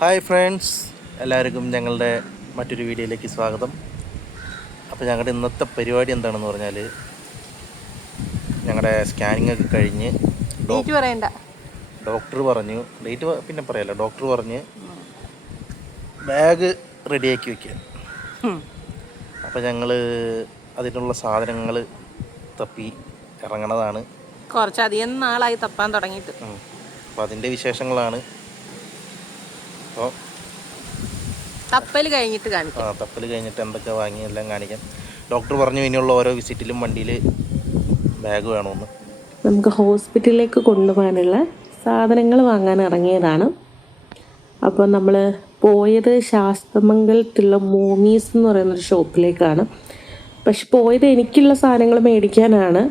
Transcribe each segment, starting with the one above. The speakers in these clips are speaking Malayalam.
ഹായ് ഫ്രണ്ട്സ് എല്ലാവർക്കും ഞങ്ങളുടെ മറ്റൊരു വീഡിയോയിലേക്ക് സ്വാഗതം. അപ്പോൾ ഞങ്ങളുടെ ഇന്നത്തെ പരിപാടി എന്താണെന്ന് പറഞ്ഞാൽ ഞങ്ങളുടെ സ്കാനിങ് ഒക്കെ കഴിഞ്ഞ് ഡോക്ടർ പറഞ്ഞു. ഡേറ്റ് പിന്നെ പറയാലോ ഡോക്ടർ പറഞ്ഞ് ബാഗ് റെഡിയാക്കി വയ്ക്കുക അപ്പോൾ ഞങ്ങൾ അതിനുള്ള സാധനങ്ങൾ തപ്പി ഇറങ്ങണതാണ്. കുറച്ചധികം നാളായി തപ്പാൻ തുടങ്ങിയിട്ട്. അപ്പോൾ അതിന്റെ വിശേഷങ്ങളാണ്. അപ്പോൾ തപ്പൽ കഴിഞ്ഞിട്ട് കാണിക്കും. ആ തപ്പൽ കഴിഞ്ഞിട്ട് എന്തൊക്കെ വാങ്ങി എല്ലാം കാണിക്കാം. ഡോക്ടർ പറഞ്ഞു ഇനിയുള്ള ഓരോ വിസിറ്റിലും വണ്ടിയിൽ ബാഗ് വേണമെന്ന് നമുക്ക് ഹോസ്പിറ്റലിലേക്ക് കൊണ്ടുപോകാനുള്ള സാധനങ്ങൾ വാങ്ങാൻ ഇറങ്ങിയതാണ്. അപ്പോൾ നമ്മൾ പോയത് ശാസ്തമംഗലത്തുള്ള മോമീസ് എന്ന് പറയുന്നൊരു ഷോപ്പിലേക്കാണ്. പക്ഷെ പോയത് എനിക്കുള്ള സാധനങ്ങൾ മേടിക്കാനാണ്.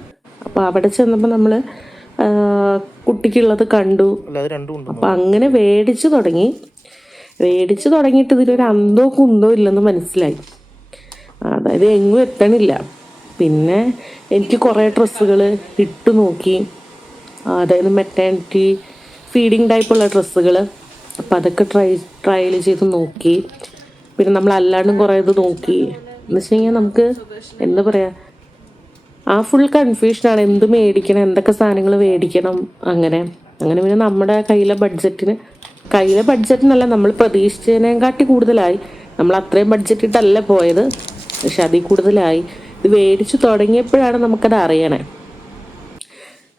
അപ്പോൾ അവിടെ ചെന്നപ്പോൾ നമ്മൾ കുട്ടിക്കുള്ളത് കണ്ടു. അപ്പം അങ്ങനെ മേടിച്ചു തുടങ്ങി. മേടിച്ചു തുടങ്ങിയിട്ട് ഇതിലൊരു അന്തോ കുന്തോ ഇല്ലെന്ന് മനസ്സിലായി. അതായത് എങ്ങും എത്തണില്ല. പിന്നെ എനിക്ക് കുറേ ഡ്രസ്സുകൾ ഇട്ട് നോക്കി. അതായത് മെറ്റേണിറ്റി ഫീഡിങ് ടൈപ്പുള്ള ഡ്രസ്സുകൾ അപ്പം അതൊക്കെ ട്രൈ ട്രയൽ ചെയ്ത് നോക്കി. പിന്നെ നമ്മൾ അല്ലാണ്ടും കുറേ ഇത് നോക്കി. എന്ന് വെച്ച് കഴിഞ്ഞാൽ നമുക്ക് എന്താ പറയുക ആ ഫുൾ കൺഫ്യൂഷനാണ് എന്ത് മേടിക്കണം എന്തൊക്കെ സാധനങ്ങൾ മേടിക്കണം അങ്ങനെ. അങ്ങനെ പിന്നെ നമ്മുടെ കയ്യിലെ ബഡ്ജറ്റിന് കയ്യിലെ ബഡ്ജറ്റിനല്ല നമ്മൾ പ്രതീക്ഷിച്ചതിനെക്കാട്ടി കൂടുതലായി. നമ്മൾ അത്രയും ബഡ്ജറ്റ് ഇട്ടല്ല പോയത് പക്ഷെ അതിൽ കൂടുതലായി. ഇത് മേടിച്ചു തുടങ്ങിയപ്പോഴാണ് നമുക്കത് അറിയണേ.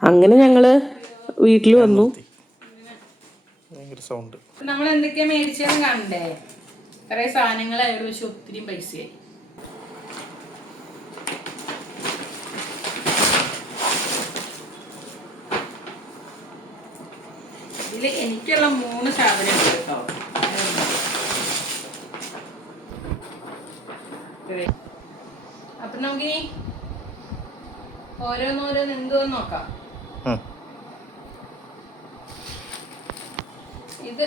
അങ്ങനെ ഞങ്ങൾ വീട്ടിൽ വന്നു. നമ്മൾ എന്തൊക്കെയാ മേടിച്ചാലും കണ്ടേ കുറെ സാധനങ്ങൾ പക്ഷെ ഒത്തിരി പൈസയായി. ഇതിൽ എനിക്കുള്ള മൂന്ന് സാധനം ഉണ്ട് കേട്ടോ. അപ്പൊ നമുക്ക് ഓരോന്നോരോന്ന് എന്തോന്ന് നോക്കാം. ഇത്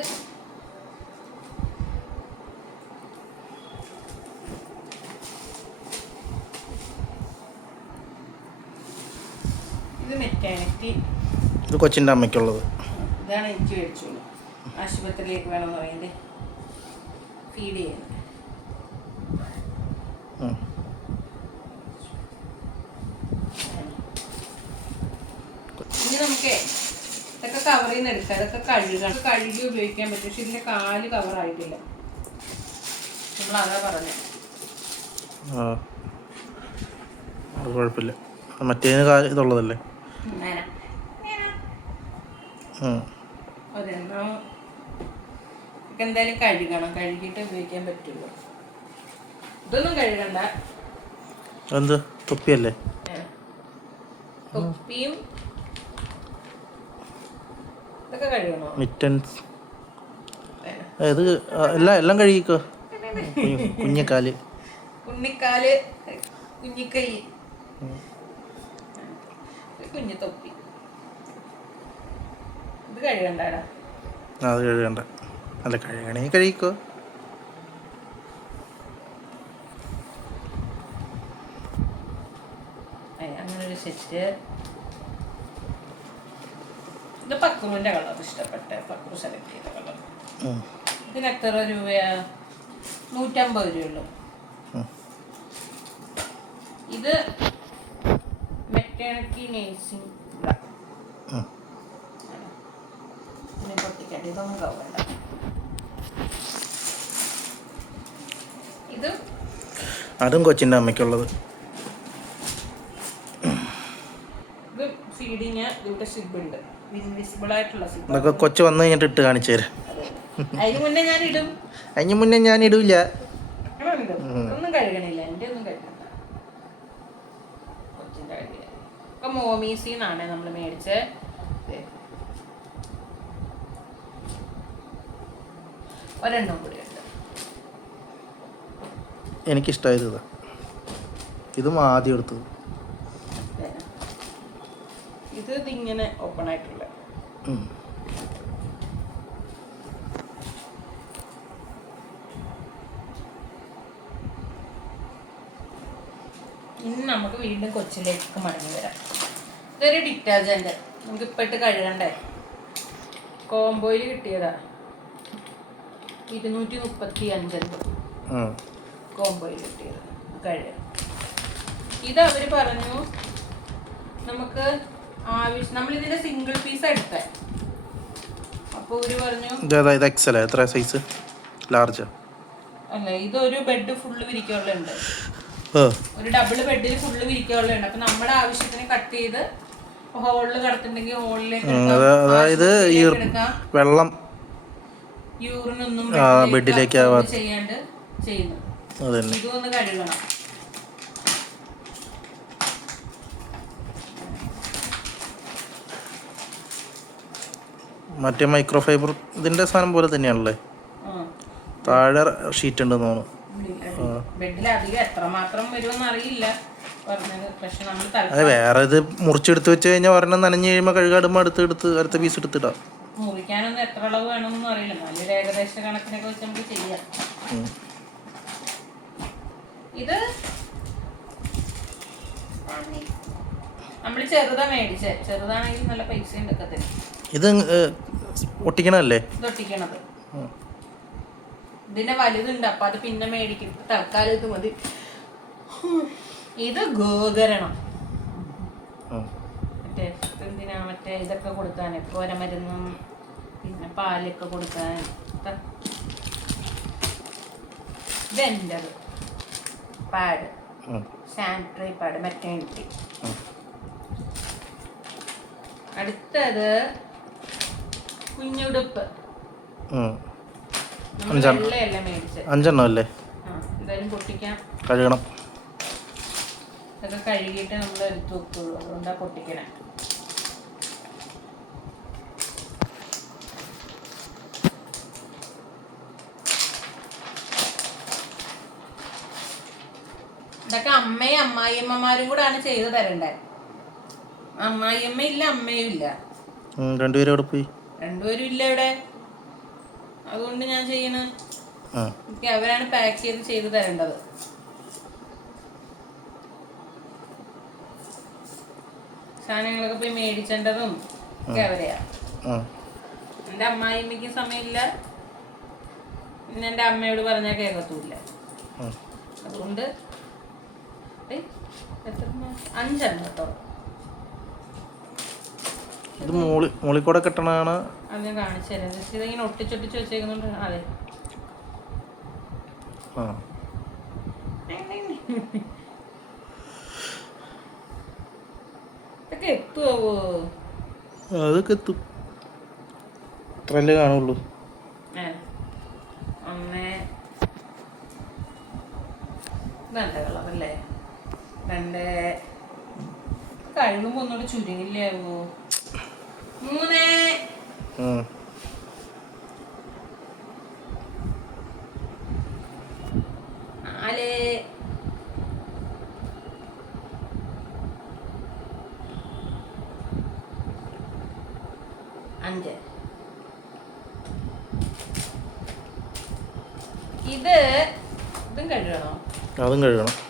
ഇത് മെക്കാനിക്കി ഇത് കൊച്ചിന്റെ അമ്മയ്ക്കുള്ളത്. ഇതാണ് എനിക്ക് മേടിച്ചോളൂ. ആശുപത്രിയിലേക്ക് വേണമെന്ന് പറയുന്നത് ഫീഡ് ചെയ്യാൻ. ഇനി നമുക്കേ ഇതൊക്കെ കവറിൽ നിന്ന് എടുക്കാം. ഇതൊക്കെ കഴുകാം കഴുകി ഉപയോഗിക്കാൻ പറ്റും. പക്ഷെ ഇതിന്റെ കാൽ കവറായിട്ടില്ല നമ്മൾ അതാ പറഞ്ഞത് അത് കുഴപ്പമില്ല. മറ്റേതിന് ഇതുള്ളതല്ലേ. ഒരെണ്ണം ഇതൊക്കെ എന്തായാലും കഴുകണം. കഴുകിയിട്ട് ഉപയോഗിക്കാൻ പറ്റുള്ളൂ. ഇതൊന്നും കഴുകണ്ട. എന്ത് തൊപ്പിയല്ലേ. തൊപ്പിയും ഇതൊക്കെ കഴുകണോ? മിറ്റൻസ്. ഇത് എല്ലാം എല്ലാം കഴുകിക്കോ? കുഞ്ഞിക്കാൽ. കുഞ്ഞിക്കാൽ കുഞ്ഞിക്കൈ. കുഞ്ഞു തൊപ്പി. അത് കഴുകണ്ട. അല്ല കഴുകണേ കഴിക്കോ. ഏ, അങ്ങനെ ഒരു സെറ്റ് ഇത് പക്രുവിന്റെ കളർ ഇഷ്ടപ്പെട്ട. പക്രു സെലക്ട് ചെയ്ത കളർ. ഇതിന് എത്ര രൂപയാ? നൂറ്റമ്പത് രൂപയുള്ളൂ. ഇത് നേഴ്സിംഗ് ഇതിനെ ഇതൊന്നും കവണ്ട ഇത് അതും കൊച്ചിന്റെ അമ്മയ്ക്കുള്ളത് ഇതൊക്കെ കൊച്ചു വന്നു കഴിഞ്ഞിട്ട് ഇട്ട് കാണിച്ചു തരാം. അതിന് മുന്നേ ഞാൻ ഇടും അതിന് മുന്നേ ഞാൻ ഇടൂല ഇടും. ഒന്നും കഴുകണില്ല. എന്റെ ഒന്നും കഴുകണ്ട. കൊച്ചിന്റെ കഴുകിയ ഇപ്പൊ മോമീസിന്നാണ് നമ്മൾ മേടിച്ചത് ഒരെണ്ണം കൂടി ഉണ്ട്. എനിക്കിഷ്ടമായത് ഇതാ. ഇതും ആദ്യം എടുത്തത്. ദേ. ഇത് ഇതിങ്ങനെ ഓപ്പൺ ആയിട്ടുള്ള. ഇനി നമുക്ക് വീണ്ടും കൊച്ചിലേക്ക് മടങ്ങി വരാം. ഇതൊരു ഡിറ്റർജന്റ് നമുക്ക് ഇപ്പൊ ഇട്ട് കഴുകണ്ടേ? കോംബോയിൽ കിട്ടിയതാ. ഇരുന്നൂറ്റി മുപ്പത്തി അഞ്ചെന്തോ ഉം. കോംബോയിൽ കിട്ടിയത്. കഴിയും ഇത് അവർ പറഞ്ഞു നമുക്ക് ആവശ്യം നമ്മൾ ഇതിന്റെ സിംഗിൾ പീസ് എടുത്തേ. അപ്പോൾ ഒരു പറഞ്ഞു ഇത് എക്സൽ എത്ര സൈസ് ലാർജ് അല്ല ഇതൊരു ബെഡ് ഫുള്ള് വിരിക്കാനുള്ളുണ്ട് ഒരു ഡബിൾ ബെഡിൽ ഫുള്ള് വിരിക്കാനുള്ളുണ്ട് അപ്പൊ നമ്മുടെ ആവശ്യത്തിന് കട്ട് ചെയ്ത് ഹോളിൽ കിടത്തിണ്ടെങ്കിൽ ഹോളിലേക്ക് അതായത് വെള്ളം യൂറിനൊന്നും ബെഡിലേക്ക് ആവാ- ചെയ്യാണ്ട് ചെയ്യുന്നു. അതന്നെ. തന്നെ ഒന്ന് കഴുകണം. മറ്റേ മൈക്രോ ഫൈബർ ഇതിന്റെ സാധനം പോലെ തന്നെയാണല്ലേ. താഴെ ഷീറ്റ് ഉണ്ടെന്ന് തോന്നുന്നു. അത് വേറെ ഇത് മുറിച്ചെടുത്ത് വെച്ച് കഴിഞ്ഞാൽ ഒരെണ്ണം നനഞ്ഞ് കഴിയുമ്പോൾ കഴുകാടുമ്പോൾ അടുത്ത് എടുത്ത് അടുത്ത പീസ് എടുത്തിടാം മുറിക്കാനൊന്നും എത്ര അളവ് വേണമെന്നൊന്നും അറിയില്ല. നല്ലൊരു ഏകദേശ കണക്കിനൊക്കെ വെച്ച് നമുക്ക് ചെയ്യാം. ഇത് നമ്മൾ ചെറുതാ മേടിച്ചേ. ചെറുതാണെങ്കിൽ നല്ല പൈസ ഉണ്ടാക്കത്തില്ല ഇത് ഒട്ടിക്കണല്ലേ ഇത് ഒട്ടിക്കണത്. ഇതിന്റെ വലുതുണ്ട്. അപ്പൊ അത് പിന്നെ മേടിക്കും. തൽക്കാലം ഇത് മതി. ഇത് ഗോകരണം. മറ്റേ എന്തിനാ മറ്റേ ഇതൊക്കെ കൊടുക്കാൻ കോരമരുന്നും പിന്നെ പാലൊക്കെ കൊടുക്കാൻ വെന്റർ പാഡ്. സാനിറ്ററി പാഡ് മെറ്റേണിറ്റി അടുത്തത് കുഞ്ഞുടുപ്പ്. അഞ്ചെണ്ണം. അല്ലേ? എന്തായാലും പൊട്ടിക്കാം. കഴുകണം. ഇതൊക്കെ കഴുകിയിട്ട് നമ്മൾ എടുത്ത് വെക്കുള്ളൂ. അതുകൊണ്ടാ പൊട്ടിക്കണേ ഇതൊക്കെ അമ്മയും അമ്മായിയമ്മമാരും കൂടാണ് ചെയ്തു തരണ്ടേ. അമ്മായിയമ്മ ഇല്ല അമ്മയും ഇല്ല രണ്ടുപേരും അവിടെ പോയി? രണ്ടുപേരും ഇല്ല ഇവിടെ. അതുകൊണ്ട് ഞാൻ ചെയ്യണ. എനിക്ക് അവരാണ് പാക്ക് ചെയ്ത് ചെയ്തു തരേണ്ടത്. സാധനങ്ങളൊക്കെ പോയി മേടിച്ചേണ്ടതും ഒക്കെ അവരെയാ. എന്റെ അമ്മായിമ്മയ്ക്ക് സമയമില്ല. പിന്നെ എന്റെ അമ്മയോട് പറഞ്ഞാൽ കേൾക്കത്തുമില്ല അതുകൊണ്ട് ഏയ്, എത്രണ്ണം? അഞ്ചെണ്ണം കേട്ടോ. ഇത് മോളി മോളിൽ കൂടെ അത് ഞാൻ കാണിച്ചു തരാം. ജസ്റ്റ് ഇതിങ്ങനെ ഒട്ടിച്ചൊട്ടിച്ച് വെച്ചേക്കുന്നുണ്ട്? അതെ. ആ. ഇതൊക്കെ എത്തുവോ? അതൊക്കെ എത്തും. ഇത്രയല്ലേ കാണുള്ളൂ. ഒന്ന് നല്ല കളറല്ലേ? രണ്ട് കഴുകുമ്പോ ഒന്നുകൂടെ ചുരുങ്ങില്ലാവോ മൂന്നേ. നാല്. അഞ്ച്. ഇത് ഇതും കഴുകണോ? അതും കഴുകണം.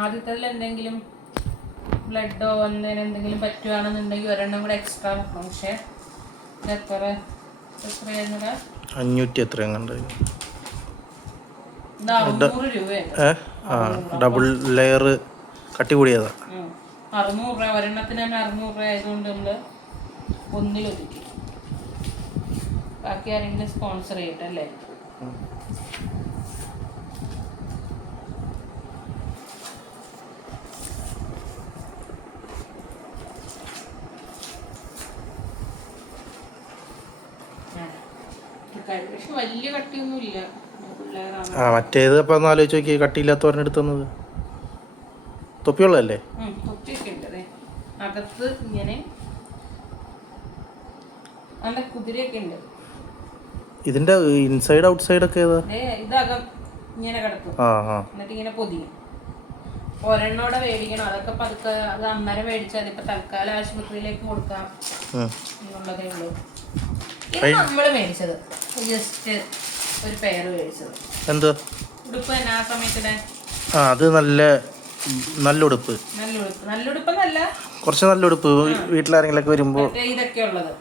ആദ്യത്തതിൽ എന്തെങ്കിലും ബ്ലഡോ അല്ലെങ്കിൽ എന്തെങ്കിലും പറ്റുകയാണെന്നുണ്ടെങ്കിൽ ഒരെണ്ണം കൂടെ എക്സ്ട്രാ വെക്കണം. പക്ഷേ എത്ര എത്രയായിരുന്നടാ? അഞ്ഞൂറ്റി എത്ര ഡബിൾ ലെയർ കട്ടി കൂടിയതാ. അറുന്നൂറ് രൂപ. ഒരെണ്ണത്തിന് തന്നെ അറുന്നൂറ് രൂപ ആയതുകൊണ്ട് നമ്മൾ ഒന്നിലൊതുക്കി. ബാക്കി ആരെങ്കിലും സ്പോൺസർ ചെയ്യട്ടെ അല്ലേ ആ. ഇത് കഴി- പക്ഷെ വലിയ കട്ടിയൊന്നും ഇല്ല. ആ മറ്റേത് അപ്പം ഒന്ന് ആലോചിച്ച് നോക്കി കട്ടിയില്ലാത്ത ഒരെണ്ണം എടുത്തുന്നത്. തൊപ്പിയുള്ളതല്ലേ. അകത്ത് ഇങ്ങനെ നല്ല കുതിരയൊക്കെ ഉണ്ട്. ഇതിന്റെ ഇൻസൈഡ് ഔട്ട് സൈഡ് ഒക്കെ ഏതാ? ഇതകം ഇങ്ങനെ കിടക്കും. എന്നിട്ട് ഇങ്ങനെ പൊതിയും. ഒരെണ്ണോടെ മേടിക്കണം അതൊക്കെ പതുക്കെ അത് അന്നേരം മേടിച്ചാൽ അതിപ്പോ തൽക്കാലം ആശുപത്രിയിലേക്ക് കൊടുക്കാം. ഉം. എന്നുള്ളതേ ഉള്ളൂ. ഇത് നമ്മൾ മേടിച്ചത്. ജസ്റ്റ് ഒരു പെയർ മേടിച്ചത്. എന്ത്? ഉടുപ്പ് തന്നെ ആ ആ അത് നല്ല നല്ല ഉടുപ്പ്. നല്ല ഉടുപ്പ്. നല്ല ഉടുപ്പെന്നല്ല. കുറച്ച് നല്ല ഉടുപ്പ്. വീട്ടിലാരെങ്കിലൊക്കെ വരുമ്പോൾ മറ്റേ ഇതൊക്കെ ഉള്ളത്.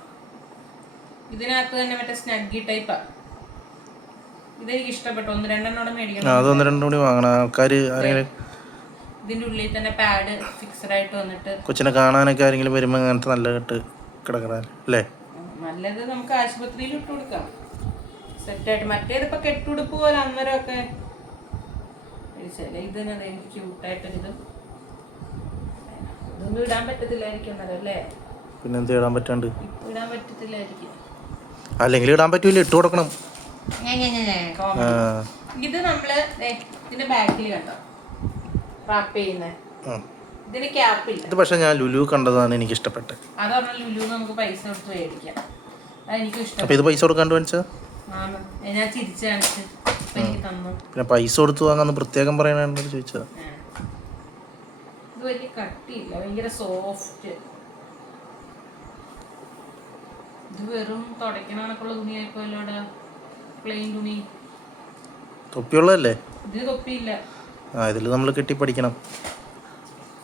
ഇതിനകത്ത് തന്നെ മറ്റേ സ്നഗ്ഗി ടൈപ്പാ ഇതെനിക്ക് ഇഷ്ടപ്പെട്ടു. ഒന്ന് രണ്ടെണ്ണോടെ ആ, മേടിക്കണം. അതൊന്ന് രണ്ടും കൂടി വാങ്ങണം. ആൾക്കാർ ആരെങ്കിലും ഇതിന്റെ ഉള്ളിൽ തന്നെ പാഡ് ഫിക്സഡ് ആയിട്ട് വന്നിട്ട് കൊച്ചിനെ കാണാനൊക്കെ ആരെങ്കിലും വരുമ്പോൾ അങ്ങനത്തെ നല്ല കെട്ട് കിടക്കണല്ലേ നല്ലത് നമുക്ക് ആശുപത്രിയിൽ ഇട്ട് കൊടുക്കാം. സെറ്റായിട്ട് മറ്റേതിപ്പോ കെട്ടുടുപ്പ് പോലെ അന്നേരമൊക്കെ ചില ഇതിനത് എനിക്ക് ക്യൂട്ടായിട്ട് ഇത് ഇതൊന്നും ഇടാൻ പറ്റത്തില്ലായിരിക്കും അന്നേരം അല്ലേ? പിന്നെ എന്ത് ഇടാൻ പറ്റാണ്ട്? ഇടാൻ പറ്റത്തില്ലായിരിക്കും. അല്ലെങ്കിൽ ഇടാൻ പറ്റൂല. ഇട്ട് കൊടുക്കണം. ഇത് നമ്മൾ ദേ ഇതിന്റെ ബാക്കിൽ കണ്ടോ? റാപ്പ് ചെയ്യുന്ന. ഇതിന് ക്യാപ്പില്ല ഇത് പക്ഷെ ഞാൻ ലുലു കണ്ടതാണ് എനിക്ക് ഇഷ്ടപ്പെട്ടത് അത് ലുലു നമുക്ക് പൈസ കൊടുത്ത് മേടിക്കാം. അതെനിക്കും ഇഷ്ടം അപ്പോൾ ഇത് പൈസ കൊടുക്കാണ്ട് മേടിച്ചത്? ആണ് ഞാൻ ചിരിച്ചു കാണിച്ച് ഇപ്പൊ എനിക്ക് തന്നു. പിന്നെ പൈസ കൊടുത്തു വാങ്ങാന്ന് പ്രത്യേകം പറയണോ ചോദിച്ചത്. ഇത് വലിയ കട്ടിയില്ല ഭയങ്കര സോഫ്റ്റ് ഇത് വെറും തുടയ്ക്കണക്കുള്ള തുണിയായിപ്പോലോടെ പ്ലെയിൻ തുണി. തൊപ്പിയുള്ളതല്ലേ? ഇതിന് തൊപ്പിയില്ല. ആ ഇതിൽ നമ്മൾ കെട്ടി പഠിക്കണം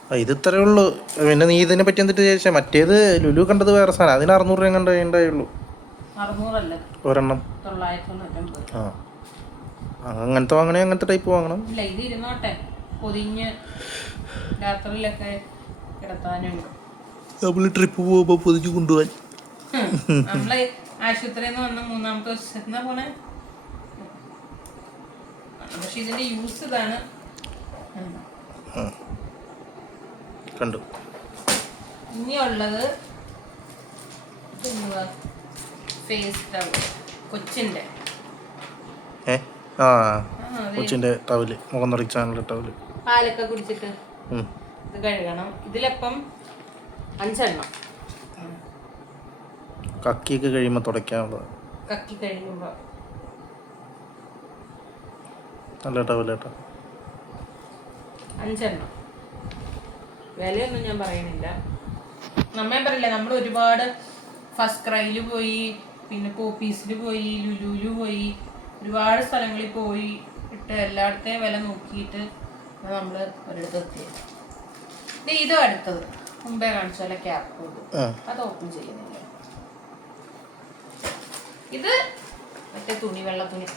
ആ ഇത് ഇത്രയേ ഉള്ളൂ. പിന്നെ നീ ഇതിനെ പറ്റി എന്നിട്ട് ചോദിച്ചാൽ മറ്റേത് ലുലു കണ്ടത് വേറെ സാധനം. അതിന് അറുന്നൂറ് രൂപ കണ്ടേ ഉണ്ടായുള്ളൂ ഒരെണ്ണം. ആ. അങ്ങനത്തെ വാങ്ങണേ അങ്ങനത്തെ ടൈപ്പ് വാങ്ങണം. ഇല്ല ഇത് ഇരുന്നോട്ടെ. പൊതിഞ്ഞ് രാത്രിയിലൊക്കെ കിടത്താനുണ്ട് നമ്മൾ ട്രിപ്പ് പോകുമ്പോൾ പൊതിഞ്ഞ് കൊണ്ടുപോകാൻ. നമ്മൾ ആശുപത്രിയിൽ നിന്ന് വന്ന മൂന്നാമത്തെ ദിവസം എന്നാ പോണേ? പക്ഷെ ഇതിന്റെ യൂസ് ഇതാണ്. കണ്ടു. ഇനിയുള്ളത് എന്തുവാ ഫേസ് ടവൽ കൊച്ചിന്റെ ഏ? ആ കൊച്ചിന്റെ ടവൽ മുഖം നിറയ്ക്കാനുള്ള ടവൽ പാലൊക്കെ കുടിച്ചിട്ട്. ഇത് കഴുകണം. ഇതിലപ്പം അഞ്ചെണ്ണം. കക്കിയൊക്കെ കഴിയുമ്പോൾ തുടയ്ക്കാനുള്ളത് കക്കി കഴിയുമ്പോ. നല്ല ടവലേട്ടാ അഞ്ചെണ്ണം. വിലയൊന്നും ഞാൻ പറയുന്നില്ല. നമ്മേ പറയില്ല നമ്മൾ ഒരുപാട് ഫസ്റ്റ് ക്രൈയിൽ പോയി പിന്നെ പോപ്പീസിൽ പോയി ലുലുലു പോയി ഒരുപാട് സ്ഥലങ്ങളിൽ പോയി ഇട്ട് എല്ലായിടത്തെയും വില നോക്കിയിട്ട് നമ്മൾ ഒരിടത്ത് എത്തിയത് ഇതും അടുത്തത്. മുമ്പേ കാണിച്ച പോലെ ക്യാപ്പ് അത് ഓപ്പൺ ചെയ്യുന്നില്ല. ഇത് മറ്റേ തുണി വെള്ള തുണി.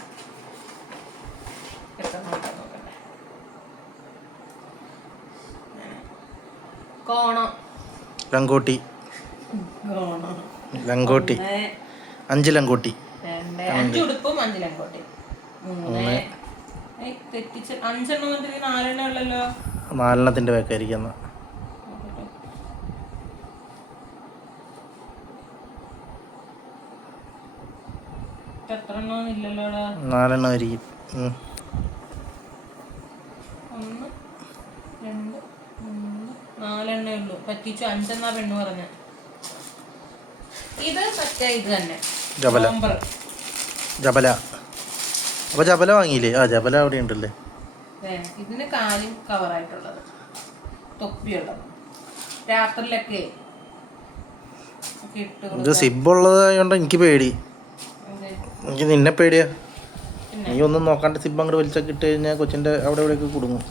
നോക്കട്ടെ. കോണം. ലങ്കോട്ടി. ലങ്കോട്ടി. അഞ്ച് ലങ്കോട്ടി രണ്ട്. അഞ്ച് ഉടുപ്പും അഞ്ച് ലങ്കോട്ടി മൂന്ന്. ഏയ്, തെറ്റിച്ച് അഞ്ചെണ്ണം വന്നിട്ട് ഇത് നാലെണ്ണം ഉള്ളല്ലോ? നാലെണ്ണത്തിന്റെ വേക്കായിരിക്കുന്ന നാലെണ്ണം ആയിരിക്കും. ഒന്ന് രണ്ട് മൂന്ന് നാലെണ്ണേ ഉള്ളൂ. പറ്റിച്ചു അഞ്ചെന്നാ പെണ്ണ് പറഞ്ഞ. ഇത് പറ്റ ഇത് തന്നെ. ജബല. ജബല. അപ്പൊ ജബല വാങ്ങിയില്ലേ? ആ ജബല അവിടെ ഉണ്ടല്ലേ? ഇതിന് കാലും കവറായിട്ടുള്ളത്. തൊപ്പിയുള്ളത്. രാത്രിയിലൊക്കെ ഇത് സിബുള്ളതായോണ്ട് സിബ് ഉള്ളതായോണ്ട് എനിക്ക് പേടി. എനിക്ക് നിന്നെ പേടിയാ. നീ ഒന്നും നോക്കാണ്ട് സിബ് അങ്ങോട്ട് വലിച്ചൊക്കെ ഇട്ട് കഴിഞ്ഞാൽ കൊച്ചിന്റെ അവിടെ ഇവിടെയൊക്കെ കുടുങ്ങും.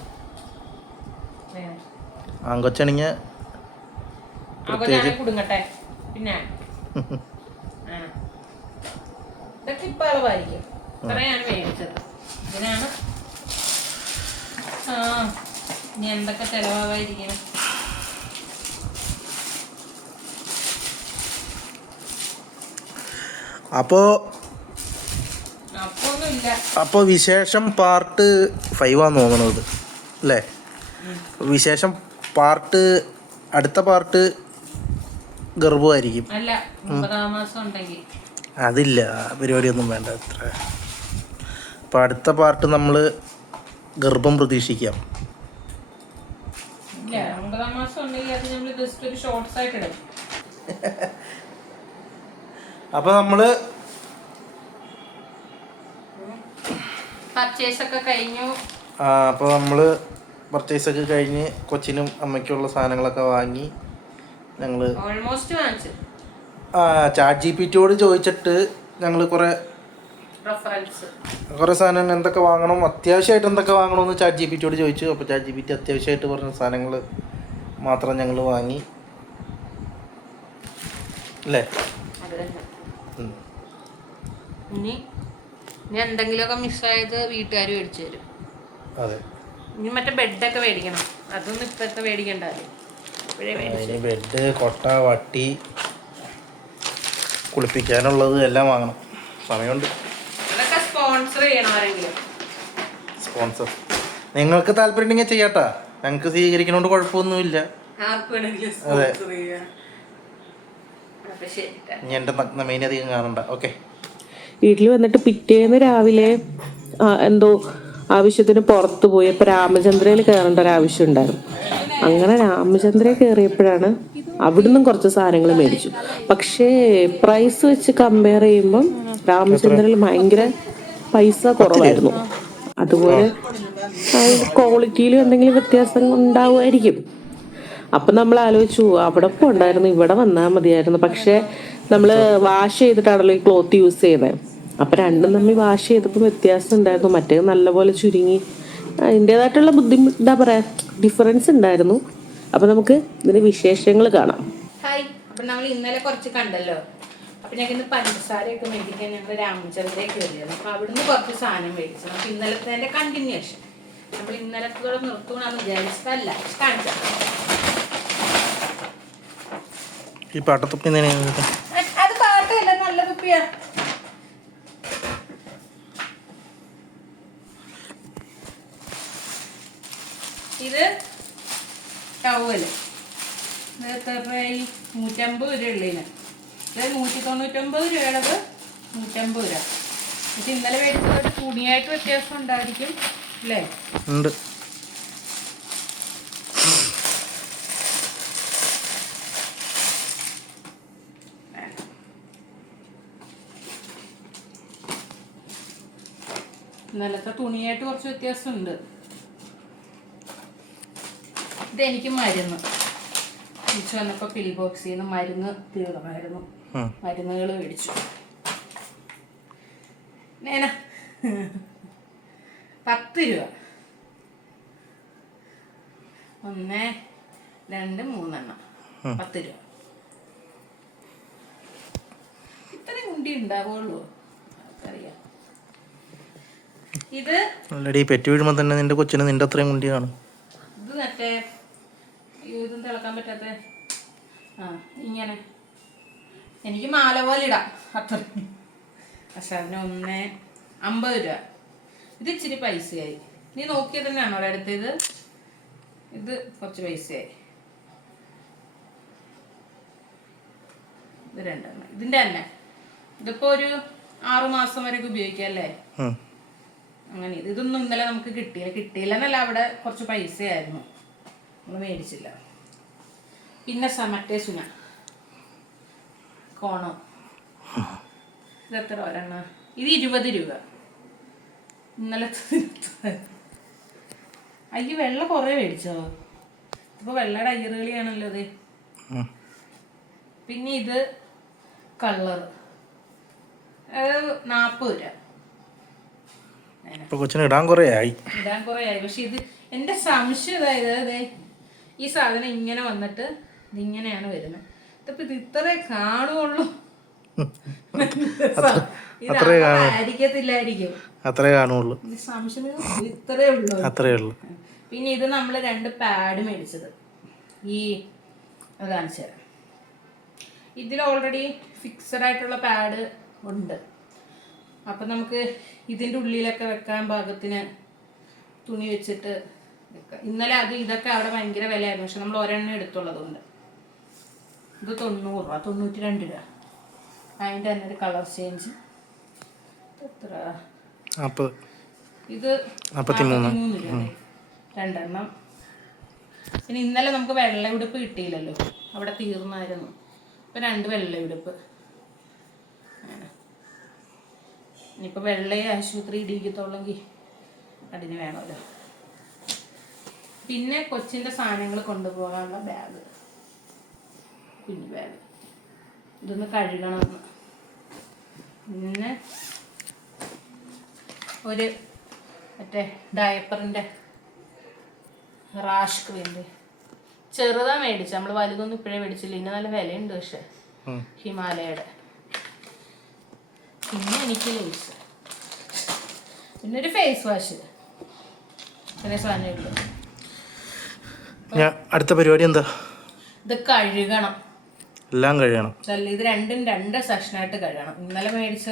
ആങ്കൊച്ചാണെങ്കിൽ ഞാൻ കുടുങ്ങട്ടെ? പിന്നെ. ഇതൊക്കെ ഇപ്പൊ അളവായിരിക്കും. ഇത്രയാണ് മേടിച്ചത് ഇതിനാണ് ആ ഇനി എന്തൊക്കെ ചെലവായിരിക്കും അപ്പോ അപ്പോ അപ്പോൾ വിശേഷം പാർട്ട് ഫൈവ് ആണ് തോന്നണത് അല്ലേ? വിശേഷം പാർട്ട് അടുത്ത പാർട്ട് ഗർഭമായിരിക്കും. അതില്ല പരിപാടിയൊന്നും വേണ്ട അത്ര. അപ്പോൾ അടുത്ത പാർട്ട് നമ്മൾ ഗർഭം പ്രതീക്ഷിക്കാം. അപ്പൊ നമ്മൾ ആ അപ്പൊ നമ്മൾ പർച്ചേസ് ഒക്കെ കഴിഞ്ഞ് കൊച്ചിനും അമ്മയ്ക്കുള്ള സാധനങ്ങളൊക്കെ വാങ്ങി ഞങ്ങൾ ഓൾമോസ്റ്റ് വാങ്ങിച്ചു. ചാറ്റ് ജി പി ടിയോട് ചോദിച്ചിട്ട് ഞങ്ങൾ കുറേ കുറെ സാധനങ്ങൾ എന്തൊക്കെ വാങ്ങണം അത്യാവശ്യമായിട്ട് എന്തൊക്കെ വാങ്ങണമെന്ന് ചാറ്റ് ജി പി ടിയോട് ചോദിച്ചു. അപ്പോൾ ചാറ്റ് ജി പി ടി അത്യാവശ്യമായിട്ട് പറഞ്ഞ സാധനങ്ങൾ മാത്രം ഞങ്ങൾ വാങ്ങി. അല്ലേ. ഇനി ഇനി എന്തെങ്കിലുമൊക്കെ മിസ്സായത് വീട്ടുകാർ മേടിച്ചു തരും. അതെ. ഇനി മറ്റേ ബെഡൊക്കെ മേടിക്കണം. അതൊന്നും ഇപ്പോഴത്തെ മേടിക്കണ്ടല്ലോ ബെഡ് കൊട്ട വട്ടി കുളിപ്പിക്കാനുള്ളത് എല്ലാം വാങ്ങണം. സമയമുണ്ട് സ്പോൺസർ സ്പോൺസർ നിങ്ങൾക്ക് താല്പര്യം ഉണ്ടെങ്കിൽ ചെയ്യാട്ടാ. ഞങ്ങൾക്ക് സ്വീകരിക്കണോണ്ട് കുഴപ്പമൊന്നുമില്ല. അതെ. അപ്പൊ. ഇനി എന്റെ നഗ്നമേനി അധികം കാണണ്ട. ഓക്കെ വീട്ടിൽ വന്നിട്ട് പിറ്റേന്ന് രാവിലെ എന്തോ ആവശ്യത്തിന് പുറത്തു പോയി. അപ്പോൾ രാമചന്ദ്രയിൽ കയറേണ്ട ഒരു ആവശ്യം ഉണ്ടായിരുന്നു. അങ്ങനെ രാമചന്ദ്രയിൽ കയറിയപ്പോഴാണ് അവിടുന്ന് കുറച്ച് സാധനങ്ങൾ മേടിച്ചു. പക്ഷേ പ്രൈസ് വെച്ച് കമ്പയർ ചെയ്യുമ്പം രാമചന്ദ്രനിൽ ഭയങ്കര പൈസ കുറവായിരുന്നു. അതുപോലെ ക്വാളിറ്റിയിലും എന്തെങ്കിലും വ്യത്യാസം ഉണ്ടാവുമായിരിക്കും. അപ്പം നമ്മൾ ആലോചിച്ചു അവിടെ പോണ്ടായിരുന്നു ഇവിടെ വന്നാൽ മതിയായിരുന്നു. പക്ഷേ നമ്മൾ വാഷ് ചെയ്തിട്ടാണല്ലോ ഈ ക്ലോത്ത് യൂസ് ചെയ്യുന്നത് അപ്പം രണ്ടും തമ്മിൽ വാഷ് ചെയ്തപ്പോൾ വ്യത്യാസം ഉണ്ടായിരുന്നു. മറ്റേ നല്ലപോലെ ചുരുങ്ങി. അതിന്റേതായിട്ടുള്ള ബുദ്ധിമുട്ട് എന്താ പറയുക ഡിഫറൻസ് ഉണ്ടായിരുന്നു. അപ്പം നമുക്ക് ഇതിന് വിശേഷങ്ങൾ കാണാം. ഹായ്. അപ്പൊ നമ്മൾ ഇന്നലെ കുറച്ച് കണ്ടല്ലോ. അപ്പൊ ഞങ്ങൾ ഇന്ന് പഞ്ചസാരയൊക്കെ മേടിക്കാൻ ഞങ്ങൾ രാമചന്ദ്രയെ കയറിയത് അപ്പൊ അവിടുന്ന് കുറച്ച് സാധനം മേടിച്ചു. നമുക്ക് ഇന്നലത്തെ കണ്ടിന്യൂഷൻ നമ്മൾ ഇന്നലത്തോടെ നിർത്തുകയാണെന്ന് വിചാരിച്ചതല്ല. കാണിച്ചു ഈ പാട്ടത്തൊപ്പി അത് പാട്ടല്ല നല്ല കുപ്പിയാ ഇത് ടവൽ ഇത് എത്ര രൂപയായി? നൂറ്റമ്പത് രൂപ ഉള്ളതിന് ഇത് നൂറ്റി തൊണ്ണൂറ്റൊമ്പത് രൂപയുടേത് നൂറ്റമ്പത് രൂപ. പക്ഷെ ഇന്നലെ മേടിച്ചത് തുണിയായിട്ട് വ്യത്യാസം ഉണ്ടായിരിക്കും അല്ലേ? ഉണ്ട്. ഇന്നലത്തെ തുണിയായിട്ട് കുറച്ച് വ്യത്യാസമുണ്ട്. ഇതെനിക്ക് മരുന്ന്. തിരിച്ചു വന്നപ്പോൾ പിൽ ബോക്സിൽ നിന്ന് മരുന്ന് തീർന്നായിരുന്നു. മരുന്നുകൾ മേടിച്ചു. നേന. പത്ത് രൂപ. ഒന്ന് രണ്ട് മൂന്നെണ്ണം. പത്ത് രൂപ. ഇത്രയും കുണ്ടി ഉണ്ടാവുള്ളൂ. അറിയാം ഇത് ഓൾറെഡി പെറ്റ് വീഴുമ്പോൾ തന്നെ നിന്റെ കൊച്ചിന് നിന്റെ അത്രയും കുണ്ടി കാണും ഇത് മറ്റേ ഇതും തിളക്കാൻ പറ്റാത്ത ആ ഇങ്ങനെ. എനിക്ക് മാല പോലെ ഇടാം അത്ര. പക്ഷെ അതിന് ഒന്ന് അമ്പത് രൂപ. ഇത് ഇച്ചിരി പൈസയായി. നീ നോക്കിയത് തന്നെയാണോ അവിടെ അടുത്തത് ഇത് കുറച്ച് പൈസയായി. ഇത് രണ്ടെണ്ണം. ഇതിന്റെ തന്നെ. ഇതിപ്പോ ഒരു ആറു മാസം വരെയൊക്കെ ഉപയോഗിക്കാം അല്ലേ? അങ്ങനെ. ഇത് ഇതൊന്നും ഇന്നലെ നമുക്ക് കിട്ടിയില്ല. കിട്ടിയില്ല എന്നല്ല അവിടെ കുറച്ച് പൈസയായിരുന്നു. നമ്മൾ മേടിച്ചില്ല. പിന്നെ സമറ്റേ സുന. കോണം. ഇത് എത്ര ഒരെണ്ണ? ഇത് ഇരുപത് രൂപ. ഇന്നലെ അയ്യ വെള്ള കുറേ മേടിച്ചോ? ഇപ്പൊ വെള്ളയുടെ അയ്യറുകളിയാണല്ലോ ഇത്. ഉം. പിന്നെ ഇത് കളർ നാൽപ്പത് രൂപ. ഇപ്പൊ കൊച്ചിന് ഇടാൻ കുറേ ആയി. ഇടാൻ കുറേ ആയി. പക്ഷെ ഇത് എന്റെ സംശയം ഇതായത് അതെ ഈ സാധനം ഇങ്ങനെ വന്നിട്ട് ഇങ്ങനെയാണ് വരുന്നത്. ഇതിപ്പോ ഇത് ഇത്രേ കാണുള്ളൂ അത്രേ കാണൂ. ആയിരിക്കത്തില്ലായിരിക്കും. അത്രേ കാണുള്ളൂ ഇത് സംശയം ഇത് ഇത്രേ ഉള്ളൂ. അത്രേ ഉള്ളൂ. പിന്നെ ഇത് നമ്മൾ രണ്ട് പാഡ് മേടിച്ചത്. ഈ കാണിച്ചു തരാം. ഇതിൽ ഓൾറെഡി ഫിക്സഡ് ആയിട്ടുള്ള പാഡ് ഉണ്ട്. അപ്പം നമുക്ക് ഇതിന്റെ ഉള്ളിലൊക്കെ വെക്കാൻ പാകത്തിന് തുണി വെച്ചിട്ട് ഇന്നലെ അത് ഇതൊക്കെ അവിടെ ഭയങ്കര വിലയായിരുന്നു. പക്ഷെ നമ്മൾ ഒരെണ്ണം എടുത്തുള്ളതുകൊണ്ട്. ഇത് തൊണ്ണൂറ് രൂപ തൊണ്ണൂറ്റി രണ്ട് രൂപ. അതിന്റെ തന്നെ ഒരു കളർ ചേഞ്ച്. എത്ര? ഇത് നാൽപ്പത്തിമൂന്ന്. നാൽപ്പത്തിമൂന്ന് രൂപ. രണ്ടെണ്ണം. പിന്നെ ഇന്നലെ നമുക്ക് വെള്ള ഉടുപ്പ് കിട്ടിയില്ലല്ലോ. അവിടെ തീർന്നായിരുന്നു. ഇപ്പം രണ്ട് വെള്ള ഉടുപ്പ്. ഇനിയിപ്പോൾ വെള്ളയെ ആശുപത്രി ഇടിക്കത്തുള്ളെങ്കിൽ അതിന് വേണമല്ലോ. പിന്നെ കൊച്ചിന്റെ സാധനങ്ങൾ കൊണ്ടുപോകാനുള്ള ബാഗ് കുഞ്ഞു ബാഗ് ഇതൊന്ന് കഴുകണമെന്ന് പിന്നെ ഒരു മറ്റേ ഡയപ്പറിന്റെ റാഷ് ക്രീമിന്റെ ചെറുതാ മേടിച്ച. നമ്മൾ വലുതൊന്നും ഇപ്പോഴേ മേടിച്ചില്ല. ഇന്ന നല്ല വിലയുണ്ട് പക്ഷെ. ഹിമാലയയുടെ. പിന്നെ എനിക്ക് ലൂസ് പിന്നെ ഒരു ഫേസ് വാഷ് ഇത്രേ സാധനമേ ഉള്ളൂ. ഞാൻ അടുത്ത പരിപാടി എന്താ? ഇത് കഴുകണം. എല്ലാം കഴിയണം അല്ല ഇത് രണ്ടും രണ്ട് സെഷനായിട്ട് കഴുകണം. ഇന്നലെ മേടിച്ച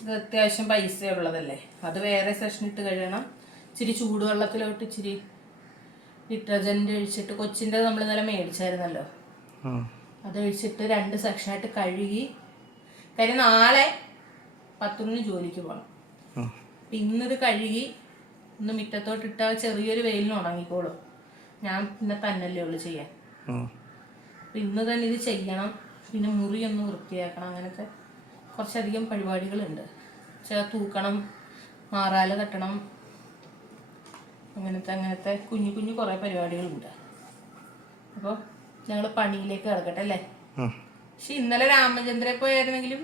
ഇത് അത്യാവശ്യം പൈസ ഉള്ളതല്ലേ? അത് വേറെ സെഷൻ ഇട്ട് കഴുകണം. ഇച്ചിരി ചൂടുവെള്ളത്തിലോട്ട് ഇച്ചിരി ഡിറ്റർജന്റ് ഒഴിച്ചിട്ട് കൊച്ചിന്റെ നമ്മൾ ഇന്നലെ മേടിച്ചായിരുന്നല്ലോ. അത് ഒഴിച്ചിട്ട് രണ്ട് സെക്ഷനായിട്ട് കഴുകി. കാര്യം നാളെ പത്തുമണി ജോലിക്ക് പോകണം ഇന്നിത് കഴുകി ഒന്ന് മുറ്റത്തോട്ടിട്ട ചെറിയൊരു വെയിലിന് ഉണങ്ങിക്കോളും. ഞാൻ പിന്നെ തന്നല്ലേ ഉള്ളു ചെയ്യാൻ. ഇന്ന് തന്നെ ഇത് ചെയ്യണം. പിന്നെ മുറി ഒന്ന് വൃത്തിയാക്കണം. അങ്ങനത്തെ കുറച്ചധികം പരിപാടികളുണ്ട്. ചില തൂക്കണം മാറാല കെട്ടണം. അങ്ങനത്തെ അങ്ങനത്തെ കുഞ്ഞു കുഞ്ഞു കുറേ പരിപാടികളുണ്ട്. അപ്പോൾ ഞങ്ങൾ പണിയിലേക്ക് കിടക്കട്ടെ അല്ലേ. പക്ഷെ ഇന്നലെ രാമചന്ദ്രയെ പോയായിരുന്നെങ്കിലും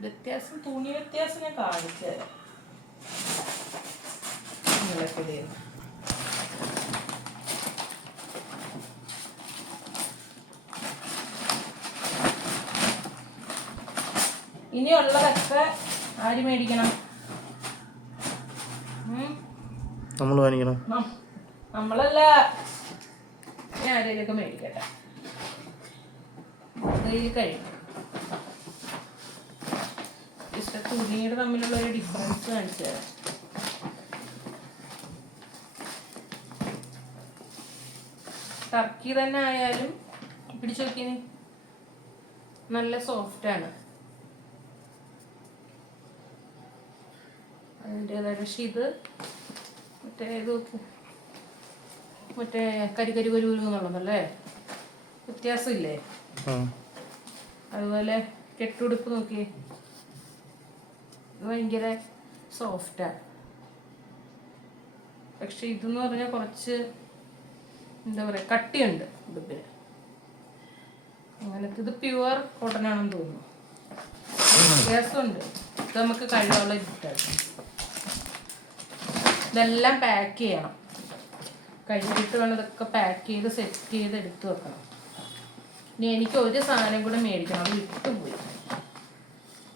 വ്യത്യാസം തുണി വ്യത്യാസം ഞാൻ കാണിച്ചു തരാം. ഇനിയുള്ളതൊക്കെ ആര് മേടിക്കണം? നമ്മൾ വാങ്ങിക്കണം. നമ്മളല്ല. ഞാൻ ആരെയൊക്കെ മേടിക്കട്ടെ. കയ്യിൽ കഴിയും ഇഷ്ട തുണിയുടെ തമ്മിലുള്ള ഒരു ഡിഫറൻസ് കാണിച്ചു തരാം. ടർക്കി തന്നെ ആയാലും പിടിച്ചു നോക്കിന് നല്ല സോഫ്റ്റ് അതിന്റെതായ പക്ഷെ ഇത് മറ്റേ ഇത് കരി മറ്റേ കരിക്കരി കുരുകുരു എന്നുള്ളതല്ലേ വ്യത്യാസമില്ലേ. അതുപോലെ കെട്ടുടുപ്പ് നോക്കിയേ. ഇത് ഭയങ്കര സോഫ്റ്റാ. പക്ഷെ ഇതെന്ന് പറഞ്ഞാൽ കുറച്ച് എന്താ പറയുക കട്ടിയുണ്ട് ഉടുപ്പിന് അങ്ങനത്തെ ഇത് പ്യുവർ കോട്ടൺ ആണെന്ന് തോന്നുന്നു വ്യത്യാസമുണ്ട്. ഇത് നമുക്ക് കഴിവുള്ള ഗിഫ്റ്റാണ് ഇതെല്ലാം പാക്ക് ചെയ്യണം. കഴിഞ്ഞിട്ട് വേണം ഇതൊക്കെ പാക്ക് ചെയ്ത് സെറ്റ് ചെയ്ത് എടുത്തു വെക്കണം. ഇനി എനിക്ക് ഒരു സാധനം കൂടെ മേടിക്കണം. അത് വിട്ടുപോയി.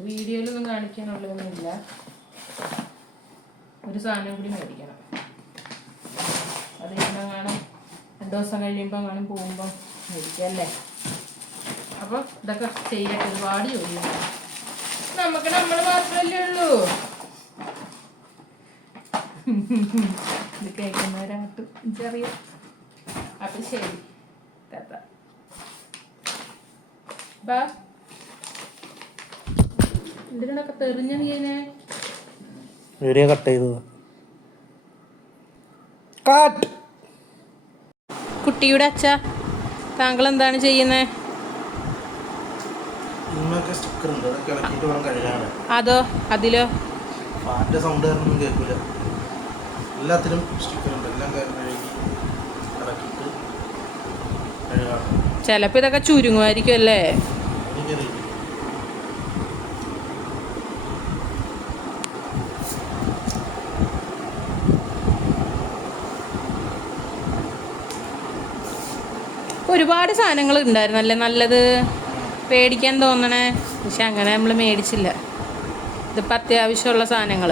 വീഡിയോയിലൊന്നും കാണിക്കാനുള്ളതൊന്നുമില്ല. ഒരു സാധനം കൂടി മേടിക്കണം. അത് കഴിയുമ്പോൾ കാണും. രണ്ട് ദിവസം കഴിയുമ്പോൾ കാണും. പോകുമ്പോൾ മേടിക്കാം അല്ലേ? അപ്പോൾ ഇതൊക്കെ ചെയ്യട്ടെ. ഒരുപാട് ജോലിയുണ്ട്. നമുക്ക് നമ്മൾ മാത്രമല്ലേ ഉള്ളൂ. ഇത് കേൾക്കുന്നവരാട്ടും എനിക്കറിയാം. അപ്പം ശരി. കഥ ബാ. എന്തിനൊക്കെ തെറിഞ്ഞ നീനെ വീഡിയോ കട്ട് ചെയ്തത്. കട്ട്. കുട്ടിയുടെ അച്ഛ താങ്കൾ എന്താണ് ചെയ്യുന്നേ അതോ അതിലോ? സൗണ്ട് കാരണം കേൾക്കില്ല എല്ലാത്തിനും സ്റ്റിക്കറുണ്ട് എല്ലാം കാര്യം കഴുകി ഇളക്കിയിട്ട് ചിലപ്പോൾ ഇതൊക്കെ ചുരുങ്ങുമായിരിക്കും അല്ലേ? എനിക്കറിയില്ല ഒരുപാട് സാധനങ്ങൾ ഉണ്ടായിരുന്നല്ലേ നല്ലത് പേടിക്കാൻ തോന്നണേ. പക്ഷെ അങ്ങനെ നമ്മൾ മേടിച്ചില്ല. ഇതിപ്പോൾ അത്യാവശ്യമുള്ള സാധനങ്ങൾ